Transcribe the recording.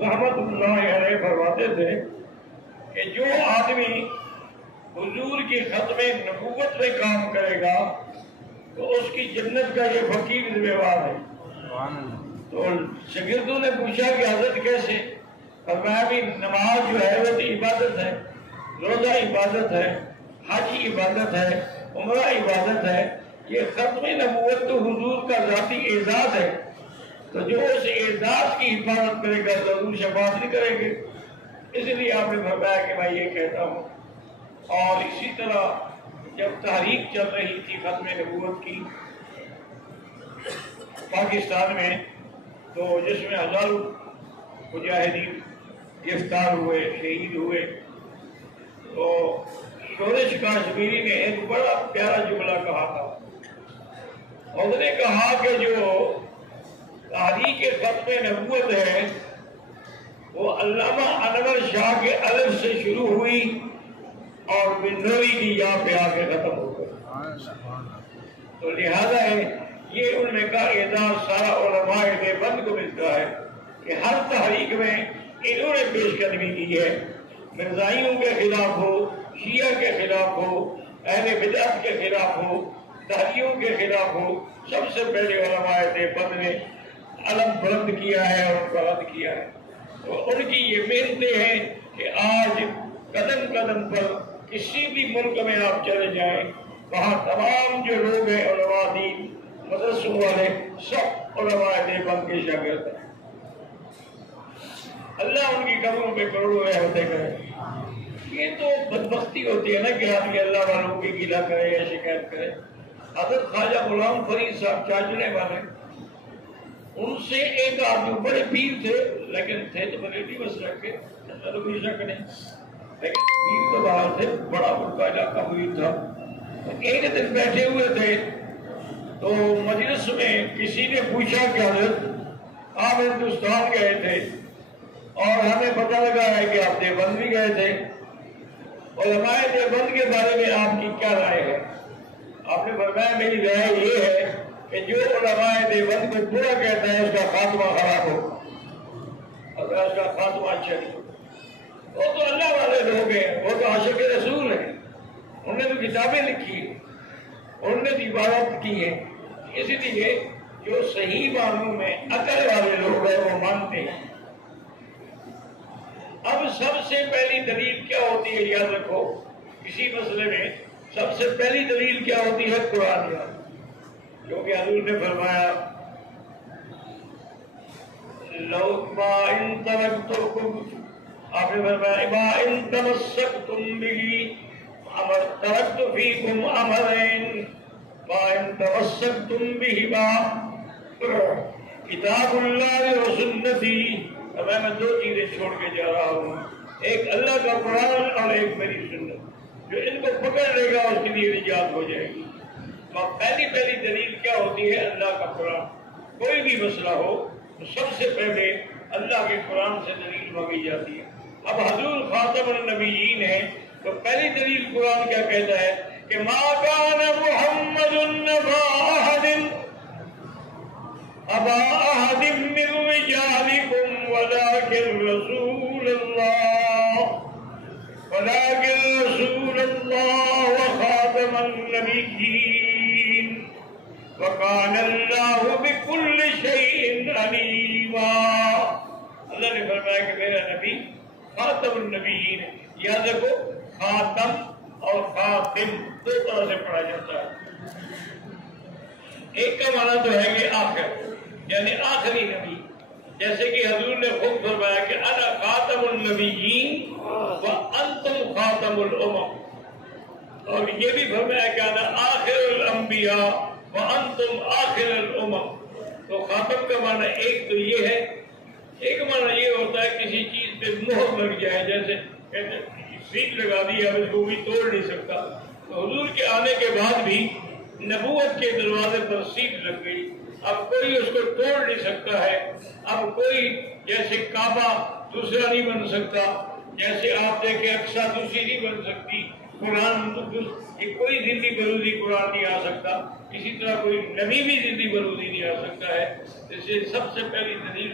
رحمت اللہ علیہ فرماتے تھے کہ جو آدمی حضور کی ختم نبوت میں کام کرے گا تو اس کی جنت کا یہ فقیر ذمہ دار ہے۔ تو شاگردوں نے پوچھا کہ حضرت کیسے؟ فرمایا بھی نماز جو ہے وہ تو عبادت ہے، روزہ عبادت ہے، حج عبادت ہے، عمرہ عبادت ہے، یہ ختم نبوت تو حضور کا ذاتی اعزاز ہے، تو جو اس اعزاز کی حفاظت کرے گا ضرور شفاعت نہیں کریں گے۔ اس لیے آپ نے فرمایا کہ میں یہ کہتا ہوں۔ اور اسی طرح جب تحریک چل رہی تھی ختم نبوت کی پاکستان میں، تو جس میں ہزاروں مجاہدین گرفتار ہوئے، شہید ہوئے، تو شورش کاشمیری نے ایک بڑا پیارا جملہ کہا تھا۔ اس نے کہا کہ جو تحریک ختم نبوت ہے وہ علامہ انور شاہ کے الف سے شروع ہوئی اور بنوری کی یا پہ آ کے ختم ہو گئی، تو لہذا یہ علم کا اعزاز سارا علماء دیوبند کو ملتا ہے کہ ہر تحریک میں انہوں نے پیش قدمی کی ہے، مرزائیوں کے خلاف ہو، شیعہ کے خلاف ہو، اہل بدعت کے خلاف ہو، دہریوں کے خلاف ہو، سب سے پہلے علماء دیوبند نے علم بلند کیا ہے اور ان کا رد کیا ہے۔ تو ان کی یہ محنتیں ہیں کہ آج قدم قدم پر کسی بھی ملک میں آپ چلے جائیں، وہاں تمام جو لوگ ہیں علماء دین مدرسوں والے سب علماء دیوبند کے شاگرد ہیں۔ اللہ ان کی قبروں پہ کروڑوں رحمتیں کرے۔ یہ تو بدبختی ہوتی ہے نا کہ آدمی اللہ والوں کی گلہ کرے یا شکایت کرے۔ حضرت خواجہ غلام فرید صاحب چاچڑے والے، ان سے ایک آدمی بڑے پیر تھے، لیکن تھے تو بریلوی مسلک کے، تو کوئی شک نہیں، لیکن پیر تو باہر تھے، بڑا ان کا علاقہ مرید تھا۔ ایک دن بیٹھے ہوئے تھے تو مجلس میں کسی نے پوچھا کہ حضرت آپ ہندوستان گئے تھے اور ہمیں پتہ لگا ہے کہ آپ دیوبند بھی گئے تھے، علماء دیوبند کے بارے میں آپ کی کیا رائے ہے؟ آپ نے فرمایا میری رائے یہ ہے کہ جو علماء دیوبند کو برا کہتا ہے اس کا خاتمہ خراب ہو اور اس کا خاتمہ اچھا نہیں ہو۔ وہ تو اللہ والے لوگ ہیں، وہ تو عاشق رسول ہیں، انہوں نے تو کتابیں لکھی ہیں، انہوں نے تو عبادت کی ہے، اس لیے جو صحیح معنوں میں عقل والے لوگ ہیں وہ مانتے ہیں۔ اب سب سے پہلی دلیل کیا ہوتی ہے؟ یاد رکھو کسی مسئلے میں سب سے پہلی دلیل کیا ہوتی ہے؟ قرآن یاد، کیونکہ حضور نے فرمایا لو ما ان ترکتکم، آپ نے فرمایا ما ان تمسکتم بہ امر ترکت فیکم امرین ما ان تمسکتم بہما کتاب اللہ و سنتی، میں دو چیزیں چھوڑ کے جا رہا ہوں، ایک اللہ کا قرآن اور ایک میری سنت، جو ان کو پکڑ لے گا اس کے لیے نجات ہو جائے گی۔ پہلی دلیل کیا ہوتی ہے؟ اللہ کا قرآن۔ کوئی بھی مسئلہ ہو تو سب سے پہلے اللہ کے قرآن سے دلیل مانگی جاتی ہے۔ اب حضور خاتم النبیین ہے تو پہلی دلیل قرآن کیا کہتا ہے کہ ما کان محمد ابا احد من رجالکم ولکن رسول اللہ وخاتم النبیین وکان اللہ بکل شیء علیما۔ اللہ نے فرمایا کہ میرا نبی خاتم النبیین ہے۔ یاد رکھو خاتم اور خاتم دو طرح سے پڑھا جاتا ہے۔ ایک کا معنی تو ہے کہ آخر، یعنی آخری نبی، جیسے کہ حضور نے خود فرمایا کہ انا خاتم النبیین وانتم خاتم الامم، اور یہ بھی فرمایا کہ انا آخر الانبیاء وانتم آخر الامم۔ تو خاتم کا معنی ایک تو یہ ہے، ایک معنی یہ ہوتا ہے کسی چیز پہ مہر لگ جائے، جیسے سیٹ لگا دی اب اس کو بھی توڑ نہیں سکتا، تو حضور کے آنے کے بعد بھی نبوت کے دروازے پر سیٹ لگ گئی، اب کوئی اس کو توڑ نہیں سکتا ہے۔ اب کوئی جیسے کعبہ دوسرا نہیں بن سکتا، جیسے آپ دیکھیں اقصی دوسری نہیں بن سکتی، قرآن کوئی زندگی برودی قرآن نہیں آ سکتا، اسی طرح کوئی نبی بھی زندگی برودی نہیں آ سکتا ہے۔ اس سے سب سے پہلی دلیل